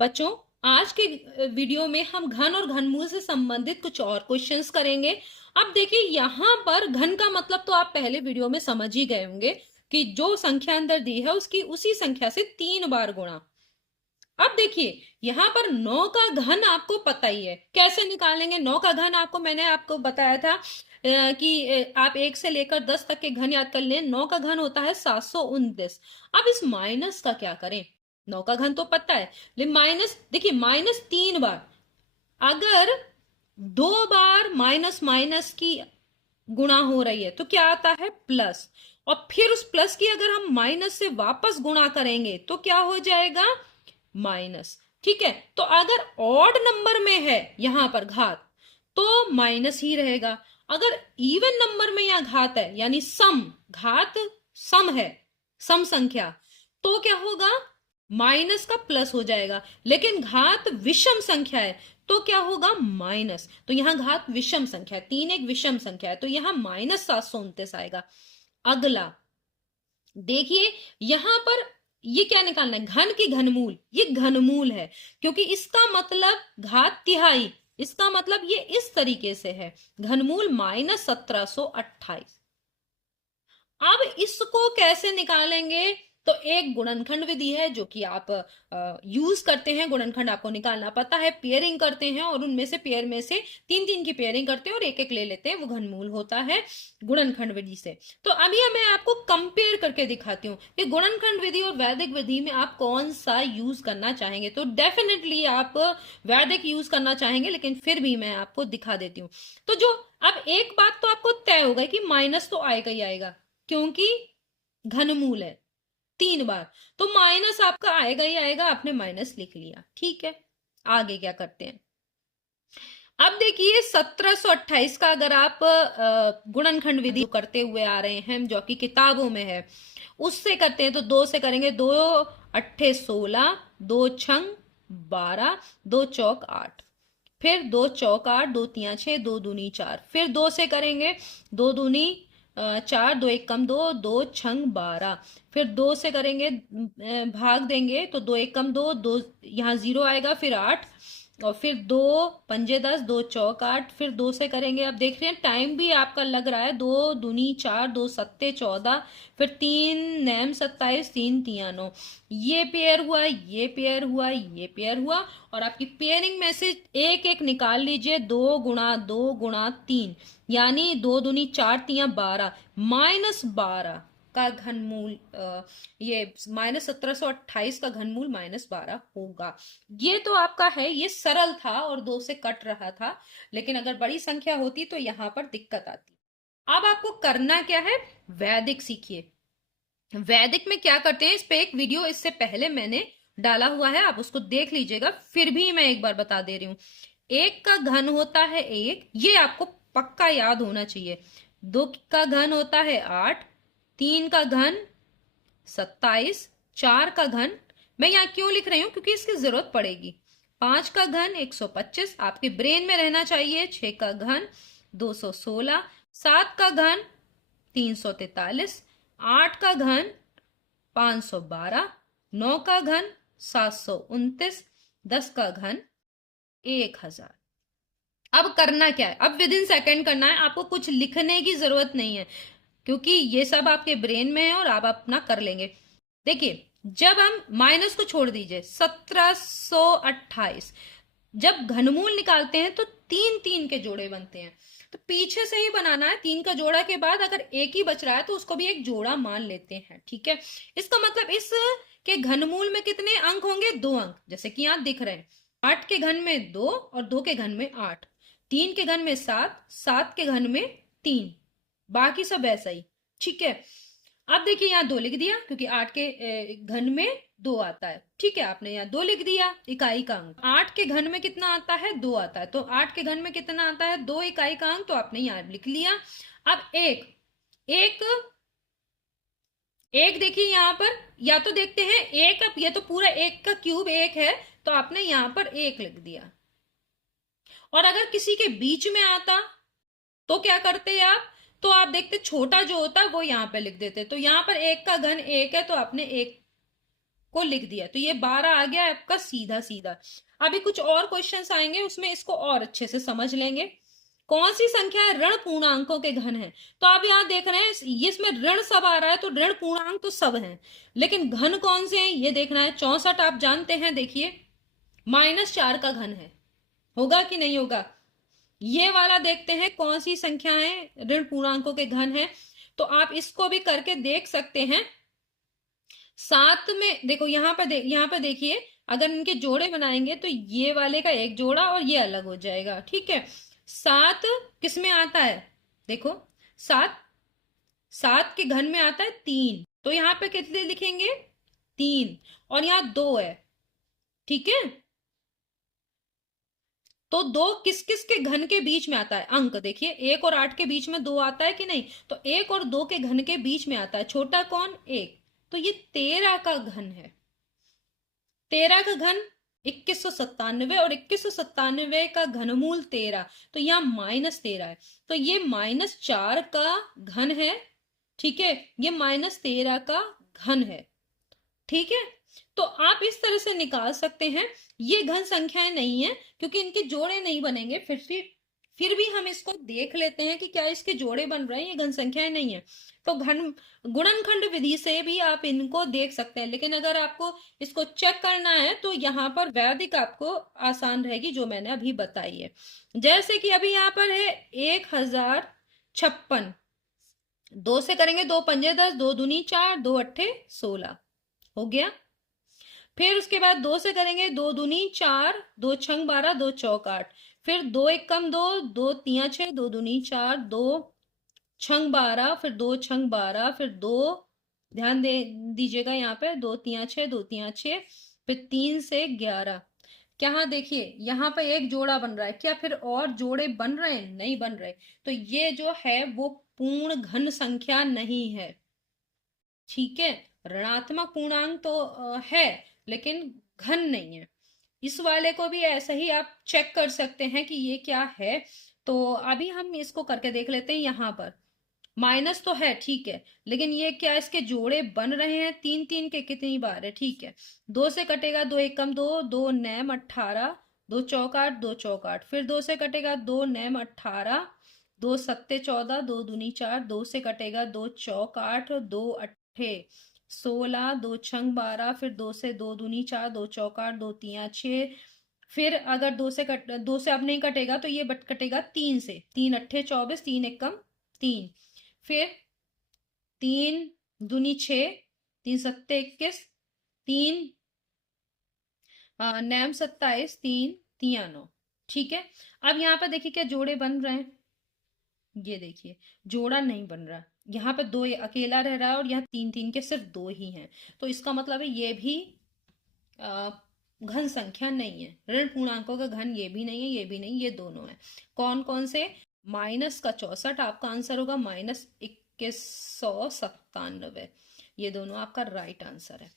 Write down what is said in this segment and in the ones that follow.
बच्चों, आज के वीडियो में हम घन और घनमूल से संबंधित कुछ और क्वेश्चंस करेंगे। अब देखिए, यहाँ पर घन का मतलब तो आप पहले वीडियो में समझ ही गए होंगे कि जो संख्या अंदर दी है उसकी उसी संख्या से 3 बार गुणा। अब देखिए, यहाँ पर 9 का घन आपको पता ही है, कैसे निकालेंगे 9 का घन। मैंने आपको बताया था कि आप 1 से लेकर 10 तक के घन याद कर लें। 9 का घन होता है 729। अब इस माइनस का क्या करें? 9 का घन तो पता है, लेकिन माइनस, देखिए माइनस 3 बार, अगर 2 बार माइनस माइनस की गुणा हो रही है तो क्या आता है? प्लस। और फिर उस प्लस की अगर हम माइनस से वापस गुणा करेंगे तो क्या हो जाएगा? माइनस। ठीक है, तो अगर ऑड नंबर में है यहां पर घात तो माइनस ही रहेगा। अगर इवन नंबर में यहां घात है यानी सम, घात सम है, सम संख्या, तो क्या होगा? माइनस का प्लस हो जाएगा। लेकिन घात विषम संख्या है तो क्या होगा? माइनस। तो यहां घात विषम संख्या है, 3 एक विषम संख्या है, तो यहां -729 आएगा। अगला देखिए, यहां पर ये क्या निकालना है? घन की घनमूल। ये घनमूल है क्योंकि इसका मतलब घात तिहाई, इसका मतलब ये इस तरीके से है, घनमूल -1728। अब इसको कैसे निकालेंगे? तो एक गुणनखंड विधि है जो कि आप यूज करते हैं। गुणनखंड आपको निकालना पता है, पेयरिंग करते हैं और उनमें से पेयर में से 3-3 की पेयरिंग करते हैं और एक एक ले लेते हैं, वो घनमूल होता है गुणनखंड विधि से। तो अभी मैं आपको कंपेयर करके दिखाती हूँ कि गुणनखंड विधि और वैदिक विधि में आप कौन सा यूज करना चाहेंगे। तो डेफिनेटली आप वैदिक यूज करना चाहेंगे, लेकिन फिर भी मैं आपको दिखा देती हूँ। तो जो अब एक बात तो आपको तय हो गई कि माइनस तो आएगा ही आएगा, क्योंकि घनमूल है 3 बार, तो माइनस आपका आएगा ही आएगा। आपने माइनस लिख लिया, ठीक है। आगे क्या करते हैं? अब देखिए, 1728 का अगर आप गुणनखंड विधि करते हुए आ रहे हैं जो कि किताबों में है, उससे करते हैं तो 2 से करेंगे। 2 अट्ठे 16, 2 छंग 12, 2 चौक 8, फिर 2 चौक 8, 2 तिया 6, 2 दूनी 4, फिर 2 से करेंगे, 2 दूनी 4, 2 एक कम 2, 2 छंग 12, फिर 2 से करेंगे, भाग देंगे तो 2 एक कम 2, 2 यहाँ 0 आएगा, फिर 8, और फिर 2 पंजे 10, 2 चौक 8, फिर 2 से करेंगे। अब देख रहे हैं टाइम भी आपका लग रहा है। 2 दूनी 4, 2 सत्ते 14, फिर 3 नैम 27, 3 तिया 9। ये पेयर हुआ, ये पेयर हुआ, ये पेयर हुआ, और आपकी पेयरिंग में से एक एक निकाल लीजिए। 2 गुणा 2 गुणा 3, यानी 2 दूनी 4 तिया 12, -12 का घनमूल, ये -1728 का घनमूल -12 होगा। ये तो आपका है, ये सरल था और 2 से कट रहा था, लेकिन अगर बड़ी संख्या होती तो यहां पर दिक्कत आती। अब आपको करना क्या है? वैदिक सीखिए। वैदिक में क्या करते हैं, इस पे एक वीडियो इससे पहले मैंने डाला हुआ है, आप उसको देख लीजिएगा। फिर भी मैं एक बार बता दे रही हूं। 1 का घन होता है 1, ये आपको पक्का याद होना चाहिए। 2 का घन होता है 8, 3 का घन 27, 4 का घन, मैं यहाँ क्यों लिख रही हूं क्योंकि इसकी जरूरत पड़ेगी। 5 का घन 125, आपके ब्रेन में रहना चाहिए। 6 का घन 216, 7 का घन 343, 8 का घन 512, 9 का घन 729, 10 का घन 1000। अब करना क्या है? अब विद इन सेकेंड करना है, आपको कुछ लिखने की जरूरत नहीं है क्योंकि ये सब आपके ब्रेन में है और आप अपना कर लेंगे। देखिए, जब हम माइनस को छोड़ दीजिए, 1728 जब घनमूल निकालते हैं तो 3-3 के जोड़े बनते हैं, तो पीछे से ही बनाना है। 3 का जोड़ा के बाद अगर एक ही बच रहा है तो उसको भी एक जोड़ा मान लेते हैं, ठीक है। इसका मतलब इस के घनमूल में कितने अंक होंगे? 2 अंक, जैसे कि यहां दिख रहे हैं। 8 के घन में 2 और 2 के घन में 8, 3 के घन में 7, 7 के घन में 3, बाकी सब ऐसा ही, ठीक है। अब देखिए, यहाँ 2 लिख दिया क्योंकि 8 के घन में 2 आता है, ठीक है। आपने यहाँ 2 लिख दिया, इकाई का अंक। 8 के घन में कितना आता है? 2 आता है, तो 8 के घन में कितना आता है? 2 इकाई का अंक, तो आपने यहाँ लिख लिया। अब एक एक एक देखिए यहाँ पर, या तो देखते हैं एक, अब ये तो पूरा 1 का क्यूब 1 है, तो आपने यहाँ पर 1 लिख दिया। और अगर किसी के बीच में आता तो क्या करते हैं आप? तो आप देखते छोटा जो होता है वो यहाँ पे लिख देते। तो यहाँ पर 1 का घन 1 है तो आपने 1 को लिख दिया। तो ये 12 आ गया आपका सीधा सीधा। अभी कुछ और क्वेश्चंस आएंगे, उसमें इसको और अच्छे से समझ लेंगे। कौन सी संख्या ऋण पूर्णांकों के घन है? तो आप यहाँ देख रहे हैं ये इसमें ऋण सब आ रहा है, तो ऋण पूर्णांक तो सब हैं, लेकिन घन कौन से हैं ये देखना है। 64 आप जानते हैं, देखिए -4 का घन है, होगा कि नहीं होगा? ये वाला देखते हैं कौन सी संख्याएं ऋण पूर्णांकों के घन है। तो आप इसको भी करके देख सकते हैं। 7 में देखो, यहाँ पे देखिए, अगर इनके जोड़े बनाएंगे तो ये वाले का एक जोड़ा और ये अलग हो जाएगा, ठीक है। 7 किस में आता है? देखो 7 7 के घन में आता है 3, तो यहाँ पे कितने लिखेंगे? 3, और यहाँ 2 है, ठीक है। तो 2 किस किस के घन के बीच में आता है? अंक देखिए, 1 और 8 के बीच में 2 आता है कि नहीं? तो 1 और 2 के घन के बीच में आता है, छोटा कौन? 1। तो ये 13 का घन है। 13 का घन 2197, और 2197 का घनमूल 13, तो यहाँ -13 है, तो ये -4 का घन है, ठीक है। ये -13 का घन है, ठीक है। तो आप इस तरह से निकाल सकते हैं। ये घन संख्याएं नहीं है क्योंकि इनके जोड़े नहीं बनेंगे। फिर भी हम इसको देख लेते हैं कि क्या इसके जोड़े बन रहे हैं, ये घन संख्याएं नहीं है। तो घन गुणनखंड विधि से भी आप इनको देख सकते हैं, लेकिन अगर आपको इसको चेक करना है तो यहाँ पर वैदिक आपको आसान रहेगी, जो मैंने अभी बताई है। जैसे कि अभी यहाँ पर है 1056, 2 से करेंगे, 2 पंजे 10, 2 दूनी 4, 2 अट्ठे 16, हो गया। फिर उसके बाद 2 से करेंगे, 2 दूनी 4, 2 छंग 12, 2 चौक 8, फिर 2 एकम 2, 2 तिया 6, 2 दूनी 4, 2 छंग 12, फिर 2 छंग 12, फिर 2, ध्यान दे दीजिएगा यहाँ पे, 2 तिया 6, 2 तिया 6, फिर 3 से 11। क्या देखिए यहाँ पे एक जोड़ा बन रहा है, क्या फिर और जोड़े बन रहे हैं? नहीं बन रहे। तो ये जो है वो पूर्ण घन संख्या नहीं है, ठीक है। ऋणात्मक पूर्णांक तो है, लेकिन घन नहीं है। इस वाले को भी ऐसा ही आप चेक कर सकते हैं कि ये क्या है। तो अभी हम इसको करके देख लेते हैं। यहाँ पर माइनस तो है, ठीक है, लेकिन ये क्या इसके जोड़े बन रहे हैं? 3 3 के कितनी बार है? ठीक है, 2 से कटेगा, 2 एकम 2, 2 नैम 18, 2 चौक 8, 2 चौक 8, फिर 2 से कटेगा, 2 नैम 18, 2 सत्ते 14, 2 दूनी 4, 2 से कटेगा, 2 चौक 8, 2 अट्ठे 16, 2 छंग 12, फिर 2 से 2 दूनी 4, 2 चौक 8, 2 तिया 6, फिर अगर 2 से अब नहीं कटेगा तो ये बट कटेगा 3 से, 3 अट्ठे 24, 3 एकम 3, फिर 3 दूनी 6, 3 सत्ते 21, 3 नैम 27, 3 तिया 9, ठीक है। अब यहाँ पे देखिए क्या जोड़े बन रहे हैं? ये देखिए जोड़ा नहीं बन रहा, यहाँ पे 2 अकेला रह रहा है, और यहाँ 3 3 के सिर्फ 2 ही हैं। तो इसका मतलब है ये भी घन संख्या नहीं है। ऋण पूर्णांकों का घन ये भी नहीं है, ये भी नहीं, ये दोनों है। कौन कौन से? -64 आपका आंसर होगा, -2197, ये दोनों आपका राइट आंसर है।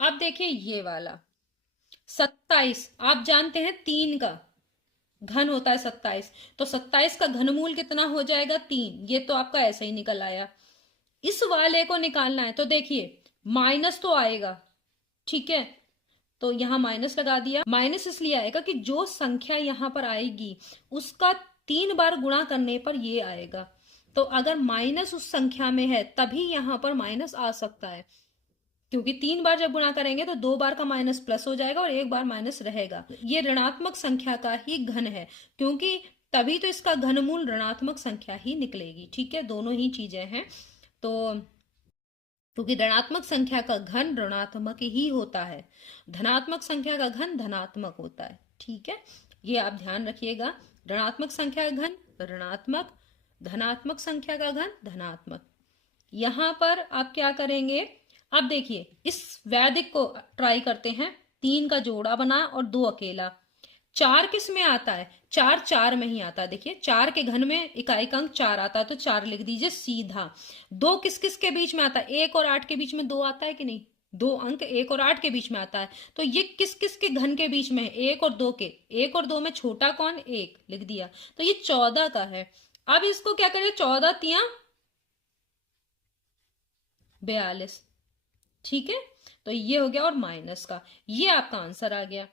अब देखिए ये वाला 27, आप जानते हैं 3 का घन होता है 27, तो 27 का घनमूल कितना हो जाएगा? 3। ये तो आपका ऐसे ही निकल आया। इस वाले को निकालना है तो देखिए माइनस तो आएगा, ठीक है, तो यहां माइनस लगा दिया। माइनस इसलिए आएगा कि जो संख्या यहां पर आएगी उसका 3 बार गुणा करने पर ये आएगा। तो अगर माइनस उस संख्या में है तभी यहां पर माइनस आ सकता है, क्योंकि 3 बार जब गुणा करेंगे तो 2 बार का माइनस प्लस हो जाएगा और 1 बार माइनस रहेगा। ये ऋणात्मक संख्या का ही घन है, क्योंकि तभी तो इसका घनमूल ऋणात्मक संख्या ही निकलेगी, ठीक है। दोनों ही चीजें हैं। तो क्योंकि ऋणात्मक संख्या का घन ऋणात्मक ही होता है, धनात्मक संख्या का घन धनात्मक होता है, ठीक है। ये आप ध्यान रखिएगा, ऋणात्मक संख्या का घन ऋणात्मक, धनात्मक संख्या का घन धनात्मक। यहां पर आप क्या करेंगे? अब देखिए इस वैदिक को ट्राई करते हैं। 3 का जोड़ा बना और 2 अकेला। 4 किस में आता है? 4 4 में ही आता है। देखिए 4 के घन में इकाई का अंक 4 आता है, तो 4 लिख दीजिए सीधा। 2 किस किस के बीच में आता है? 1 और 8 के बीच में 2 आता है कि नहीं? 2 अंक 1 और 8 के बीच में आता है, तो ये किस किस के घन के बीच में है? 1 और 2 के। 1 और 2 में छोटा कौन? 1, लिख दिया। तो ये 14 का है। अब इसको क्या करें? 14 तिया 42, ठीक है, तो ये हो गया, और माइनस का, ये आपका आंसर आ गया।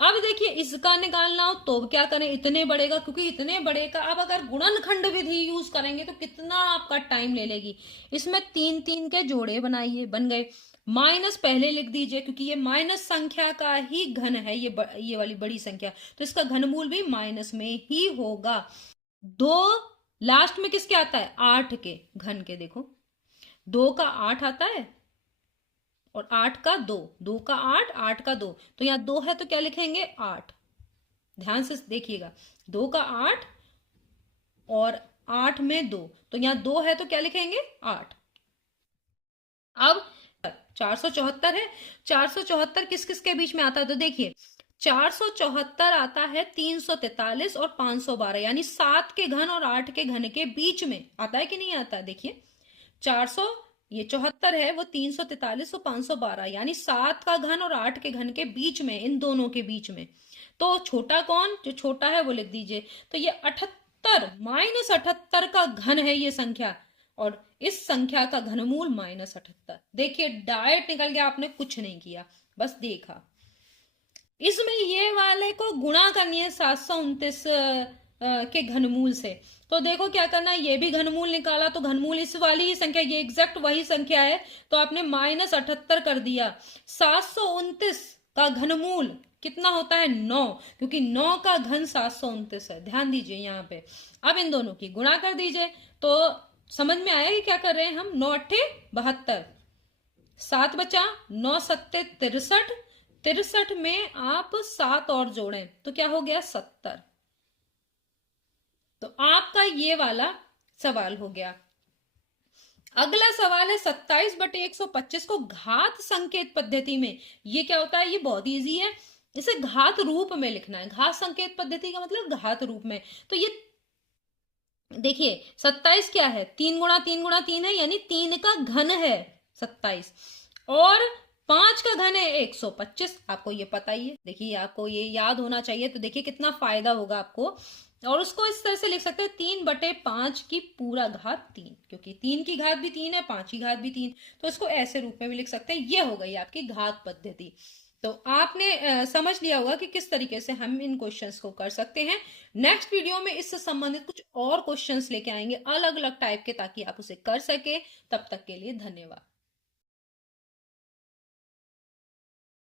अब देखिए इसका निकालना हो तो क्या करें, इतने बड़े का, क्योंकि इतने बड़े का अब अगर गुणनखंड विधि यूज करेंगे तो कितना आपका टाइम ले लेगी। इसमें तीन तीन के जोड़े बनाइए, बन गए। माइनस पहले लिख दीजिए, क्योंकि ये माइनस संख्या का ही घन है, ये वाली बड़ी संख्या, तो इसका घनमूल भी माइनस में ही होगा। दो लास्ट में किसके आता है, 8 के घन के, देखो 2 का 8 आता है, और 8 का 2, 2 का 8, 8 का 2, तो यहाँ 2 है तो क्या लिखेंगे 8। ध्यान से देखिएगा, 2 का 8 और 8 में 2, तो यहाँ 2 है तो क्या लिखेंगे 8। अब 474 है, 474 किस किस के बीच में आता है, तो देखिए 474 आता है 343 और 512, यानी 7 के घन और 8 के घन के बीच में आता है कि नहीं आता। देखिए 400, ये 74 है, वो 343 और 512, यानी 7 का घन और 8 के घन के बीच में, इन दोनों के बीच में। तो छोटा कौन, जो छोटा है वो लिख दीजिए। तो ये 78 माइनस 78 का घन है ये संख्या, और इस संख्या का घनमूल माइनस 78। देखिए डायरेक्ट निकल गया, आपने कुछ नहीं किया, बस देखा। इसमें ये वाले को गुणा करनी है 729 के घनमूल से। तो देखो क्या करना है, ये भी घनमूल निकाला तो घनमूल इस वाली ही संख्या, ये एग्जैक्ट वही संख्या है, तो आपने माइनस 78 कर दिया। 729 का घनमूल कितना होता है 9, क्योंकि 9 का घन 729 है। ध्यान दीजिए यहाँ पे। अब इन दोनों की गुणा कर दीजिए, तो समझ में आया कि क्या कर रहे हैं हम। 9 अट्ठे 72, 7 बचा, 9 सत्ते 63, 63 में आप 7 और जोड़ें तो क्या हो गया 70। तो आपका ये वाला सवाल हो गया। अगला सवाल है 27/125 को घात संकेत पद्धति में, ये क्या होता है, ये बहुत इजी है, इसे घात रूप में लिखना है। घात संकेत पद्धति का मतलब घात रूप में। तो ये देखिए 27 क्या है, 3 गुणा 3 गुणा 3 है, यानी 3 का घन है 27, और 5 का घन है 125। आपको ये पता ही है, देखिए आपको ये याद होना चाहिए, तो देखिए कितना फायदा होगा आपको। और उसको इस तरह से लिख सकते हैं 3/5 की पूरा घात 3, क्योंकि 3 की घात भी 3 है, 5 की घात भी 3, तो इसको ऐसे रूप में भी लिख सकते हैं। ये हो गई आपकी घात पद्धति। तो आपने समझ लिया होगा कि किस तरीके से हम इन क्वेश्चंस को कर सकते हैं। नेक्स्ट वीडियो में इससे संबंधित कुछ और क्वेश्चंस लेके आएंगे अलग अलग टाइप के, ताकि आप उसे कर सके। तब तक के लिए धन्यवाद।